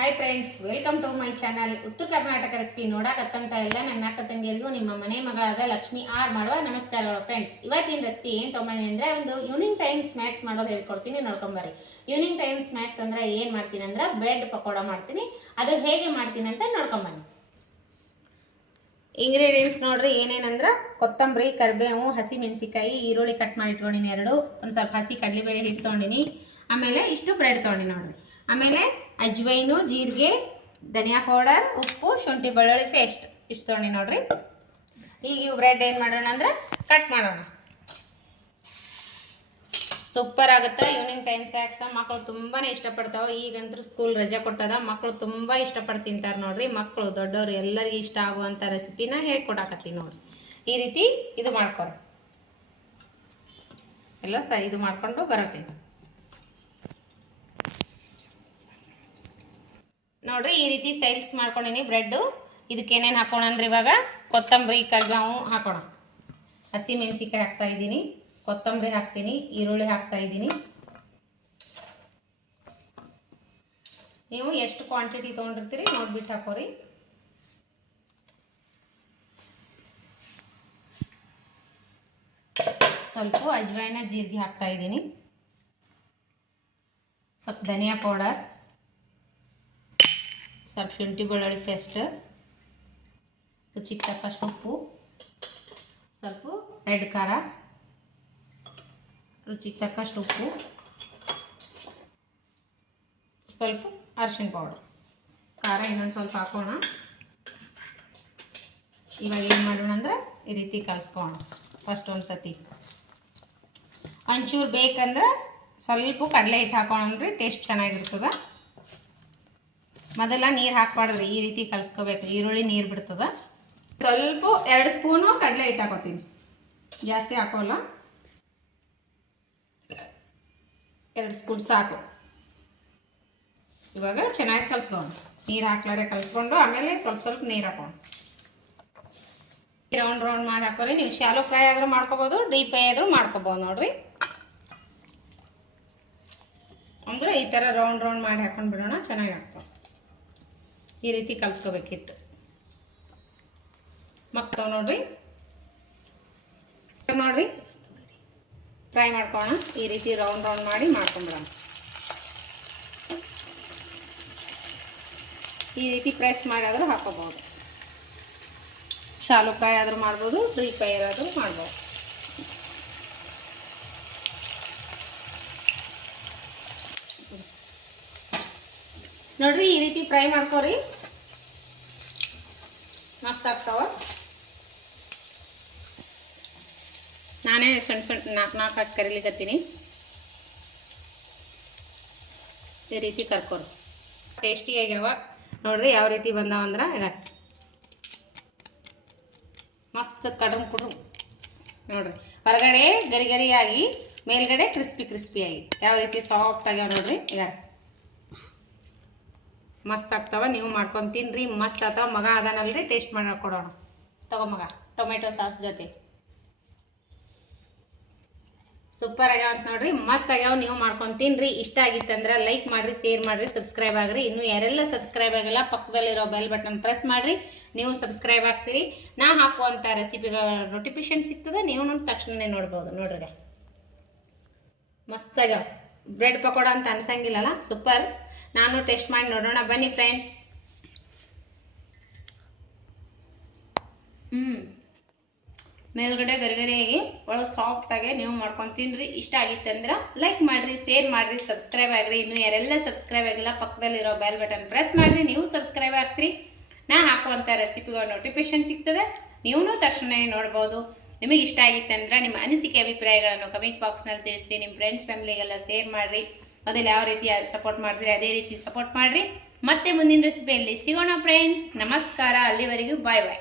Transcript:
Hi friends, welcome to my channel. Uttara Karnataka recipe ನೋಡಕತ್ತಂತ ಎಲ್ಲ ನನ್ನ ಅಕ್ಕ ತಂಗಿಯರಿಗೂ ನಿಮ್ಮ ಮನೆ ಮಗಳಾದ ಲಕ್ಷ್ಮಿ ಆರ್ ಮಾಡುವ ನಮಸ್ಕಾರಗಳು. ಫ್ರೆಂಡ್ಸ್, ಇವತ್ತಿನ ರೆಸಿಪಿ ಏನು ತೊಗೊಂಬಂದಿ ಅಂದರೆ ಒಂದು ಈವ್ನಿಂಗ್ ಟೈಮ್ ಸ್ನ್ಯಾಕ್ಸ್ ಮಾಡೋದು ಹೇಳ್ಕೊಡ್ತೀನಿ, ನೋಡ್ಕೊಂಬರ್ರಿ. ಈವ್ನಿಂಗ್ ಟೈಮ್ ಸ್ನ್ಯಾಕ್ಸ್ ಅಂದರೆ ಏನು ಮಾಡ್ತೀನಿ ಅಂದ್ರೆ ಬ್ರೆಡ್ ಪಕೋಡ ಮಾಡ್ತೀನಿ. ಅದು ಹೇಗೆ ಮಾಡ್ತೀನಿ ಅಂತ ನೋಡ್ಕೊಂಬನ್ನಿ. ಇಂಗ್ರೀಡಿಯೆಂಟ್ಸ್ ನೋಡ್ರಿ ಏನೇನಂದ್ರೆ ಕೊತ್ತಂಬರಿ, ಕರಿಬೇವು, ಹಸಿ ಮೆಣಸಿಕಾಯಿ, ಈರುಳ್ಳಿ ಕಟ್ ಮಾಡಿ ಇಟ್ಕೊಂಡಿನಿ, ಒಂದು ಸ್ವಲ್ಪ ಹಸಿ ಕಡಲೆಬೇಳೆ ಹಿಟ್ಟು ತೊಗೊಂಡಿನಿ. ಆಮೇಲೆ ಇಷ್ಟು ಬ್ರೆಡ್ ತೊಗೊಂಡಿನಿ ನೋಡ್ರಿ. ಆಮೇಲೆ ಅಜ್ವೈನು, ಜೀರಿಗೆ, ಧನಿಯಾ ಪೌಡರ್, ಉಪ್ಪು, ಶುಂಠಿ ಬೆಳ್ಳುಳ್ಳಿ ಪೇಸ್ಟ್ ಇಷ್ಟು ತೊಗೊಂಡಿ ನೋಡ್ರಿ. ಈಗ ಇವು ಬ್ರೆಡ್ ಏನು ಮಾಡೋಣ ಅಂದ್ರೆ ಕಟ್ ಮಾಡೋಣ. ಸೂಪರ್ ಆಗುತ್ತೆ ಈವ್ನಿಂಗ್ ಟೈಮ್ ಸ್ನ್ಯಾಕ್ಸ್. ಮಕ್ಕಳು ತುಂಬಾ ಇಷ್ಟಪಡ್ತಾವೆ. ಈಗಂತೂ ಸ್ಕೂಲ್ ರಜೆ ಕೊಟ್ಟದ, ಮಕ್ಕಳು ತುಂಬ ಇಷ್ಟಪಟ್ಟು ತಿಂತಾರೆ ನೋಡ್ರಿ. ಮಕ್ಕಳು ದೊಡ್ಡವರು ಎಲ್ಲರಿಗೂ ಇಷ್ಟ ಆಗುವಂಥ ರೆಸಿಪಿನ ಹೇಳ್ಕೊಡಾಕತ್ತೀನಿ ನೋಡ್ರಿ. ಈ ರೀತಿ ಇದು ಮಾಡ್ಕೊರಿ ಎಲ್ಲ ಇದು ಮಾಡ್ಕೊಂಡು ಬರತ್ತೀನಿ ನೋಡ್ರಿ. ಈ ರೀತಿ ಸ್ಲೈಸ್ ಮಾಡ್ಕೊಂಡಿನಿ ಬ್ರೆಡ್. ಇದಕ್ಕೆ ಏನೇನು ಹಾಕೋಣ ಅಂದ್ರೆ ಇವಾಗ ಕೊತ್ತಂಬರಿ, ಕರಿಬೇವು ಹಾಕೋಣ. ಹಸಿ ಮೆಣಸಿಕಾಯಿ ಹಾಕ್ತಾ ಇದ್ದೀನಿ, ಕೊತ್ತಂಬರಿ ಹಾಕ್ತೀನಿ, ಈರುಳ್ಳಿ ಹಾಕ್ತಾ ಇದ್ದೀನಿ. ನೀವು ಎಷ್ಟು ಕ್ವಾಂಟಿಟಿ ತೊಗೊಂಡಿರ್ತೀರಿ ನೋಡ್ಬಿಟ್ಟು ಹಾಕೋರಿ. ಸ್ವಲ್ಪ ಅಜ್ವೈನ, ಜೀರಿಗೆ ಹಾಕ್ತಾ ಇದ್ದೀನಿ. ಸ್ವಲ್ಪ ಧನಿಯಾ ಪೌಡರ್, ಸ್ವಲ್ಪ ಶುಂಠಿ ಬೆಳ್ಳುಳ್ಳಿ ಪೇಸ್ಟ್, ರುಚಿಗೆ ತಕ್ಕಷ್ಟು ಉಪ್ಪು, ಸ್ವಲ್ಪ ರೆಡ್ ಖಾರ, ರುಚಿಗೆ ತಕ್ಕಷ್ಟು ಉಪ್ಪು, ಸ್ವಲ್ಪ ಅರಿಶಿನ ಪೌಡರ್, ಖಾರ ಇನ್ನೊಂದು ಸ್ವಲ್ಪ ಹಾಕೋಣ. ಇವಾಗ ಏನು ಮಾಡೋಣ ಅಂದ್ರೆ ಈ ರೀತಿ ಕಲಿಸ್ಕೋಣ. ಫಸ್ಟ್ ಒಂದು ಸತಿ ಒಂಚೂರು ಬೇಕಂದ್ರೆ ಸ್ವಲ್ಪ ಕಡಲೆ ಹಿಟ್ಟು ಹಾಕೋಣಂದ್ರೆ ಟೇಸ್ಟ್ ಚೆನ್ನಾಗಿರ್ತದೆ. ಮೊದಲ ನೀರು ಹಾಕ್ಬಾರ್ದ್ರಿ, ಈ ರೀತಿ ಕಲಿಸ್ಕೋಬೇಕು. ಈರುಳ್ಳಿ ನೀರು ಬಿಡ್ತದ. ಸ್ವಲ್ಪ 2 ಸ್ಪೂನು ಕಡಲೆ ಹಿಟ್ಟು ಹಾಕೋತೀನಿ, ಜಾಸ್ತಿ ಹಾಕೋಲ್ಲ. 2 ಸ್ಪೂನ್ ಸಾಕು. ಇವಾಗ ಚೆನ್ನಾಗಿ ಕಲಿಸ್ಕೊಂಡು ನೀರು ಹಾಕ್ಲಾರೆ ಕಲಿಸ್ಕೊಂಡು ಆಮೇಲೆ ಸ್ವಲ್ಪ ನೀರು ಹಾಕೋಣ. ರೌಂಡ್ ರೌಂಡ್ ಮಾಡಿ ಹಾಕೋರಿ. ನೀವು ಶಾಲೋ ಫ್ರೈ ಆದರೂ ಮಾಡ್ಕೋಬೋದು, ಡೀಪ್ ಫ್ರೈ ಆದರೂ ಮಾಡ್ಕೋಬೋದು ನೋಡ್ರಿ. ಅಂದ್ರೆ ಈ ಥರ ರೌಂಡ್ ರೌಂಡ್ ಮಾಡಿ ಹಾಕೊಂಡು ಬಿಡೋಣ, ಚೆನ್ನಾಗಿ ಆಗ್ತಾವೆ. ಈ ರೀತಿ ಕಲಿಸ್ಕೋಬೇಕಿತ್ತು ಮಕ್ಕಳು ನೋಡ್ರಿ. ಫ್ರೈ ಮಾಡ್ಕೋಣ. ಈ ರೀತಿ ರೌಂಡ್ ರೌಂಡ್ ಮಾಡಿ ಮಾಡ್ಕೊಂಡ್ಬಿಡೋಣ. ಈ ರೀತಿ ಪ್ರೆಸ್ ಮಾಡಿಯಾದರೂ ಹಾಕೋಬಹುದು. ಶಾಲೋ ಫ್ರೈ ಆದರೂ ಮಾಡ್ಬೋದು, ಡೀಪ್ ಫ್ರೈ ಆದರೂ ಮಾಡ್ಬೋದು. ನೋಡ್ರಿ ಈ ರೀತಿ ಫ್ರೈ ಮಾಡ್ಕೋರಿ, ಮಸ್ತ್ ಆಗ್ತಾವ. ನಾನೇ ಸಣ್ಣ ಸಣ್ಣ 4 ಹಾಕಿ ಕರಿಲಿಕತ್ತೀನಿ. ಈ ರೀತಿ ಕರ್ಕೋರಿ. ಟೇಸ್ಟಿ ಆಗ್ಯಾವ ನೋಡ್ರಿ. ಯಾವ ರೀತಿ ಬಂದಾವಂದ್ರೆ ಈಗ ಮಸ್ತ್ ಕಡ್ರಮ್ ಕುಡ್ರು ನೋಡ್ರಿ. ಹೊರಗಡೆ ಗರಿ ಗರಿಯಾಗಿ, ಮೇಲ್ಗಡೆ ಕ್ರಿಸ್ಪಿಯಾಗಿ ಯಾವ ರೀತಿ ಸಾಫ್ಟ್ ಆಗ್ಯಾವ ನೋಡ್ರಿ. ಈಗ ಮಸ್ತ್ ಆಗ್ತಾವ. ನೀವು ಮಾಡ್ಕೊಂಡು ತಿನ್ರಿ, ಮಸ್ತ್ ಆಗ್ತಾವ. ಮಗ ಅದನ್ನಲ್ರಿ, ಟೇಸ್ಟ್ ಮಾಡಿ ಕೊಡೋಣ. ತಗೋ ಮಗ, ಟೊಮೆಟೊ ಸಾಸ್ ಜೊತೆ ಸೂಪರ್ ಆಗ್ಯಾವ ಅಂತ ನೋಡ್ರಿ. ಮಸ್ತ್ ಆಗ್ಯಾವ. ನೀವು ಮಾಡ್ಕೊಂಡು ತಿನ್ರಿ. ಇಷ್ಟ ಆಗಿತ್ತಂದ್ರೆ ಲೈಕ್ ಮಾಡಿರಿ, ಶೇರ್ ಮಾಡಿರಿ, ಸಬ್ಸ್ಕ್ರೈಬ್ ಆಗ್ರಿ. ಇನ್ನೂ ಯಾರೆಲ್ಲ ಸಬ್ಸ್ಕ್ರೈಬ್ ಆಗಿಲ್ಲ ಪಕ್ಕದಲ್ಲಿರೋ ಬೆಲ್ ಬಟನ್ ಪ್ರೆಸ್ ಮಾಡಿರಿ. ನೀವು ಸಬ್ಸ್ಕ್ರೈಬ್ ಆಗ್ತೀರಿ. ನಾ ಹಾಕುವಂಥ ರೆಸಿಪಿಗಳ ನೋಟಿಫಿಕೇಶನ್ ಸಿಗ್ತದೆ, ನೀವು ತಕ್ಷಣನೇ ನೋಡ್ಬೋದು. ನೋಡ್ರಿ ಮಸ್ತ್ ಆಗ್ಯಾವ. ಬ್ರೆಡ್ ಪಕೋಡ ಅಂತ ಅನ್ಸಂಗಿಲ್ಲಲ್ಲ, ಸೂಪರ್. ನಾನು ಟೇಸ್ಟ್ ಮಾಡಿ ನೋಡೋಣ ಬನ್ನಿ ಫ್ರೆಂಡ್ಸ್. ಮೇಲ್ಗಡೆ ಗರಿಗರಿಯಾಗಿ ಒಳಗೆ ಸಾಫ್ಟಾಗಿ ನೀವು ಮಾಡ್ಕೊಂಡು ತಿನ್ರಿ. ಇಷ್ಟ ಆಗಿತ್ತಂದ್ರೆ ಲೈಕ್ ಮಾಡಿರಿ, ಶೇರ್ ಮಾಡಿರಿ, ಸಬ್ಸ್ಕ್ರೈಬ್ ಆಗ್ರಿ. ಇನ್ನು ಯಾರೆಲ್ಲ ಸಬ್ಸ್ಕ್ರೈಬ್ ಆಗಿಲ್ಲ ಪಕ್ಕದಲ್ಲಿರೋ ಬೆಲ್ ಬಟನ್ ಪ್ರೆಸ್ ಮಾಡಿರಿ. ನೀವು ಸಬ್ಸ್ಕ್ರೈಬ್ ಆಗ್ತೀರಿ. ನಾ ಹಾಕುವಂಥ ರೆಸಿಪಿಗಳ ನೋಟಿಫಿಕೇಶನ್ ಸಿಗ್ತದೆ, ನೀವು ತಕ್ಷಣ ನೋಡ್ಬೋದು. ನಿಮಗೆ ಇಷ್ಟ ಆಗಿತ್ತಂದ್ರೆ ನಿಮ್ಮ ಅನಿಸಿಕೆ ಅಭಿಪ್ರಾಯಗಳನ್ನು ಕಮೆಂಟ್ ಬಾಕ್ಸ್ನಲ್ಲಿ ತಿಳಿಸ್ರಿ. ನಿಮ್ಮ ಫ್ರೆಂಡ್ಸ್ ಫ್ಯಾಮಿಲಿಗೆಲ್ಲ ಶೇರ್ ಮಾಡಿರಿ. ಮೊದಲು ಯಾವ ರೀತಿ ಸಪೋರ್ಟ್ ಮಾಡಿದ್ರಿ ಅದೇ ರೀತಿ ಸಪೋರ್ಟ್ ಮಾಡಿರಿ. ಮತ್ತೆ ಮುಂದಿನ ರೆಸಿಪಿಯಲ್ಲಿ ಸಿಗೋಣ ಫ್ರೆಂಡ್ಸ್. ನಮಸ್ಕಾರ. ಅಲ್ಲಿವರೆಗೂ ಬಾಯ್ ಬಾಯ್.